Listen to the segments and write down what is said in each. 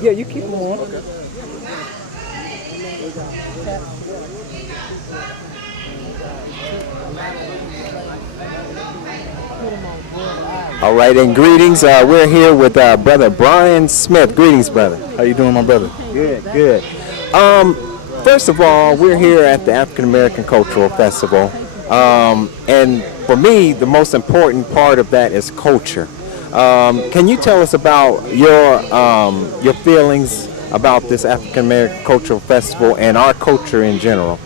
Yeah, you keep them on. Okay. All right, and greetings. We're here with Brother Brian Smith. Greetings, brother. How you doing, my brother? Good, good. Um, First of all, we're here at the African American Cultural Festival, and for me, the most important part of that is culture. Can you tell us about your feelings about this African American Cultural Festival and our culture in general?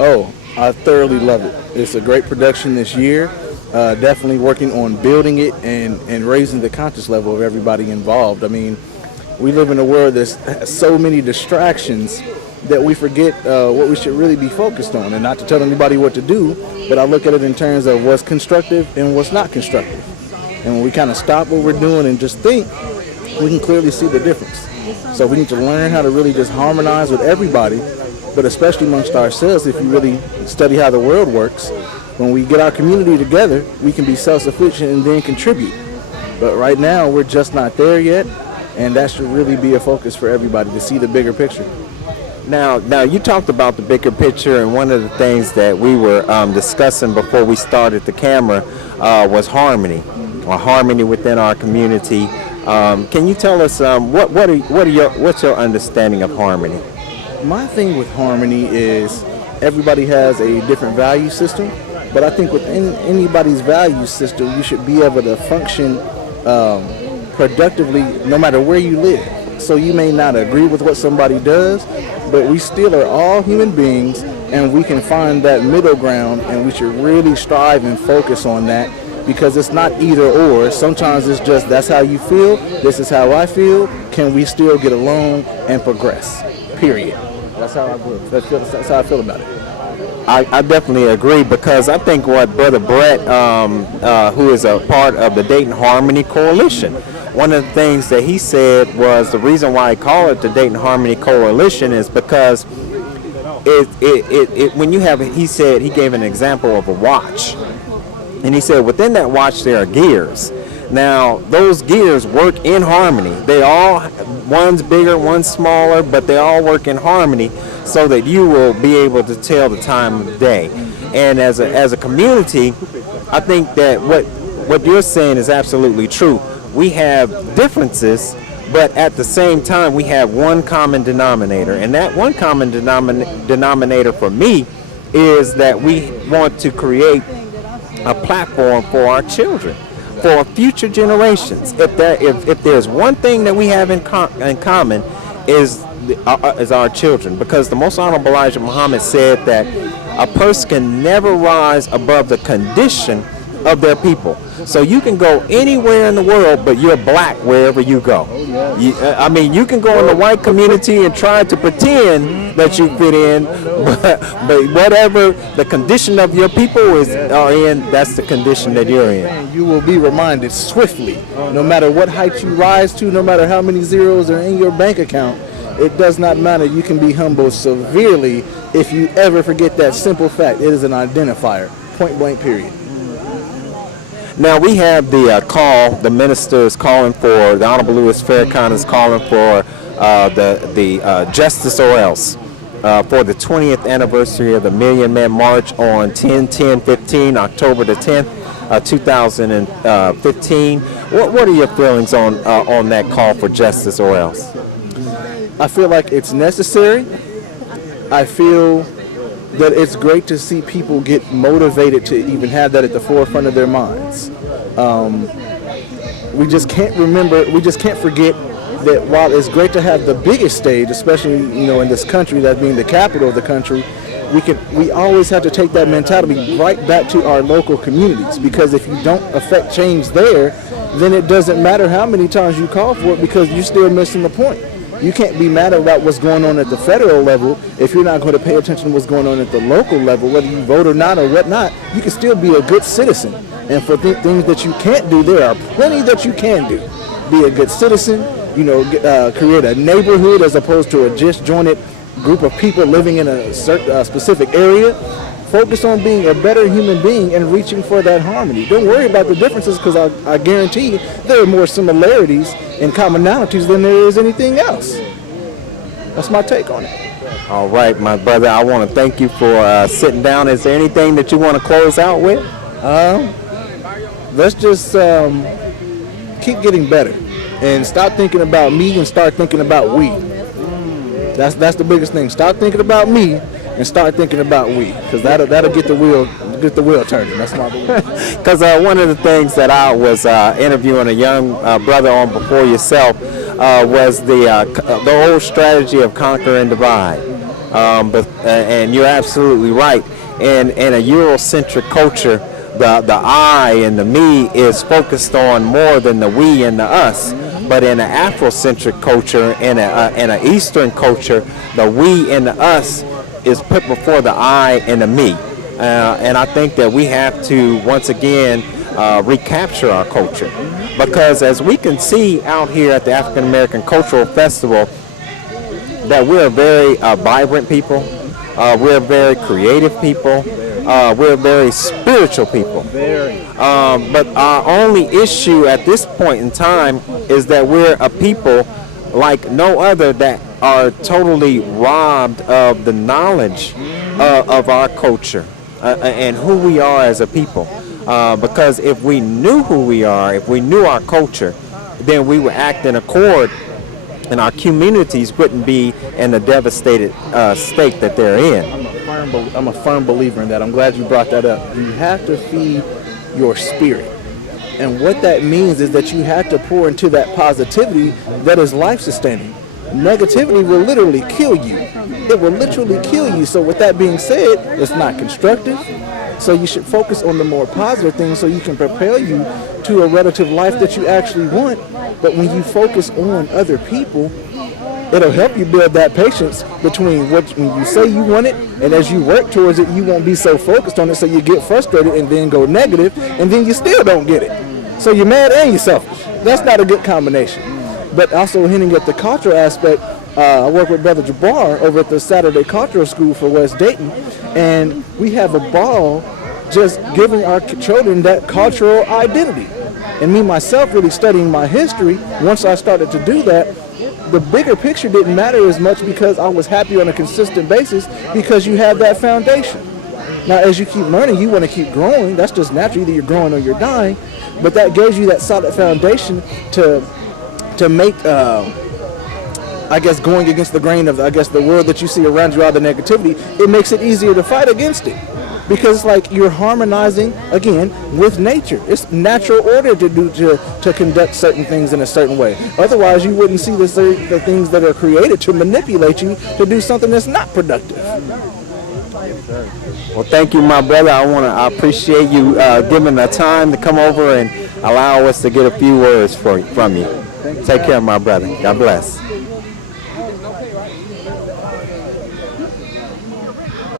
Oh, I thoroughly love it. It's a great production this year. Definitely working on building it and raising the conscious level of everybody involved. I mean, we live in a world that has so many distractions that we forget what we should really be focused on. And not to tell anybody what to do, but I look at it in terms of what's constructive and what's not constructive. And when we kind of stop what we're doing and just think, we can clearly see the difference. So we need to learn how to really just harmonize with everybody, but especially amongst ourselves. If you really study how the world works, when we get our community together, we can be self-sufficient and then contribute. But right now, we're just not there yet, and that should really be a focus for everybody to see the bigger picture. Now, you talked about the bigger picture, and one of the things that we were discussing before we started the camera was harmony, or harmony within our community. Can you tell us what's your understanding of harmony? My thing with harmony is everybody has a different value system, but I think within anybody's value system, you should be able to function productively no matter where you live. So you may not agree with what somebody does, but we still are all human beings, and we can find that middle ground, and we should really strive and focus on that, because it's not either or. Sometimes it's just, that's how you feel, this is how I feel, can we still get along and progress, period. That's how I feel. That's how I feel about it. I definitely agree, because I think what Brother Brett, who is a part of the Dayton Harmony Coalition, one of the things that he said was the reason why I call it the Dayton Harmony Coalition is because when you have, he said, he gave an example of a watch, and he said within that watch there are gears. Now those gears work in harmony. They all, one's bigger, one's smaller, but they all work in harmony so that you will be able to tell the time of the day. And as a community, I think that what you're saying is absolutely true. We have differences, but at the same time we have one common denominator, and that one common denominator for me is that we want to create a platform for our children, for future generations. If there's one thing that we have in common is our children, because the Most Honorable Elijah Muhammad said that a person can never rise above the condition of their people. So you can go anywhere in the world, but you're black wherever you go. You can go in the white community and try to pretend that you fit in, but whatever the condition of your people are in, that's the condition that you're in. You will be reminded swiftly, no matter what height you rise to, no matter how many zeros are in your bank account, it does not matter. You can be humbled severely if you ever forget that simple fact. It is an identifier, point blank, period. Now we have the call. The minister is calling for, the Honorable Louis Farrakhan is calling for the Justice or Else for the 20th anniversary of the Million Man March on 10/10/15, October the 10th, 2015. What are your feelings on that call for justice or else? I feel like it's necessary. I feel that it's great to see people get motivated to even have that at the forefront of their minds. We just can't forget that while it's great to have the biggest stage, especially in this country, that being the capital of the country, we always have to take that mentality right back to our local communities, because if you don't affect change there, then it doesn't matter how many times you call for it, because you're still missing the point. You can't be mad about what's going on at the federal level if you're not going to pay attention to what's going on at the local level, whether you vote or not or whatnot. You can still be a good citizen. And for things that you can't do, there are plenty that you can do. Be a good citizen, create a neighborhood as opposed to a disjointed group of people living in a specific area. Focus on being a better human being and reaching for that harmony. Don't worry about the differences, because I guarantee there are more similarities in commonalities than there is anything else. That's my take on it. All right, my brother, I want to thank you for sitting down. Is there anything that you want to close out with? Let's just keep getting better and stop thinking about me and start thinking about we. That's the biggest thing. Stop thinking about me and start thinking about we, because that'll get the wheel turning. That's my belief. Because one of the things that I was interviewing a young brother on before yourself was the whole strategy of conquer and divide. And you're absolutely right. In a Eurocentric culture, the I and the me is focused on more than the we and the us. But in an Afrocentric culture, in an Eastern culture, the we and the us is put before the I and the me. And I think that we have to, once again, recapture our culture. Because as we can see out here at the African American Cultural Festival, that we're a very vibrant people, we're a very creative people, we're a very spiritual people. But our only issue at this point in time is that we're a people like no other that are totally robbed of the knowledge of our culture and who we are as a people. Because if we knew who we are, if we knew our culture, then we would act in accord, and our communities wouldn't be in the devastated state that they're in. I'm a firm believer in that. I'm glad you brought that up. You have to feed your spirit. And what that means is that you have to pour into that positivity that is life-sustaining. Negativity will literally kill you. It will literally kill you. So with that being said, it's not constructive. So you should focus on the more positive things so you can propel you to a relative life that you actually want. But when you focus on other people, it'll help you build that patience between when you say you want it and as you work towards it, you won't be so focused on it so you get frustrated and then go negative and then you still don't get it. So you're mad and you're selfish. That's not a good combination. But also hinting at the cultural aspect, I work with Brother Jabbar over at the Saturday Cultural School for West Dayton, and we have a ball just giving our children that cultural identity. And me, myself, really studying my history, once I started to do that, the bigger picture didn't matter as much because I was happy on a consistent basis because you have that foundation. Now, as you keep learning, you want to keep growing. That's just natural. Either you're growing or you're dying. But that gives you that solid foundation to make, I guess, going against the grain of, I guess, the world that you see around you, all the negativity, it makes it easier to fight against it. Because it's like you're harmonizing, again, with nature. It's natural order to conduct certain things in a certain way. Otherwise, you wouldn't see the things that are created to manipulate you to do something that's not productive. Well, thank you, my brother. I appreciate you giving the time to come over and allow us to get a few words from you. Take care, my brother. God bless.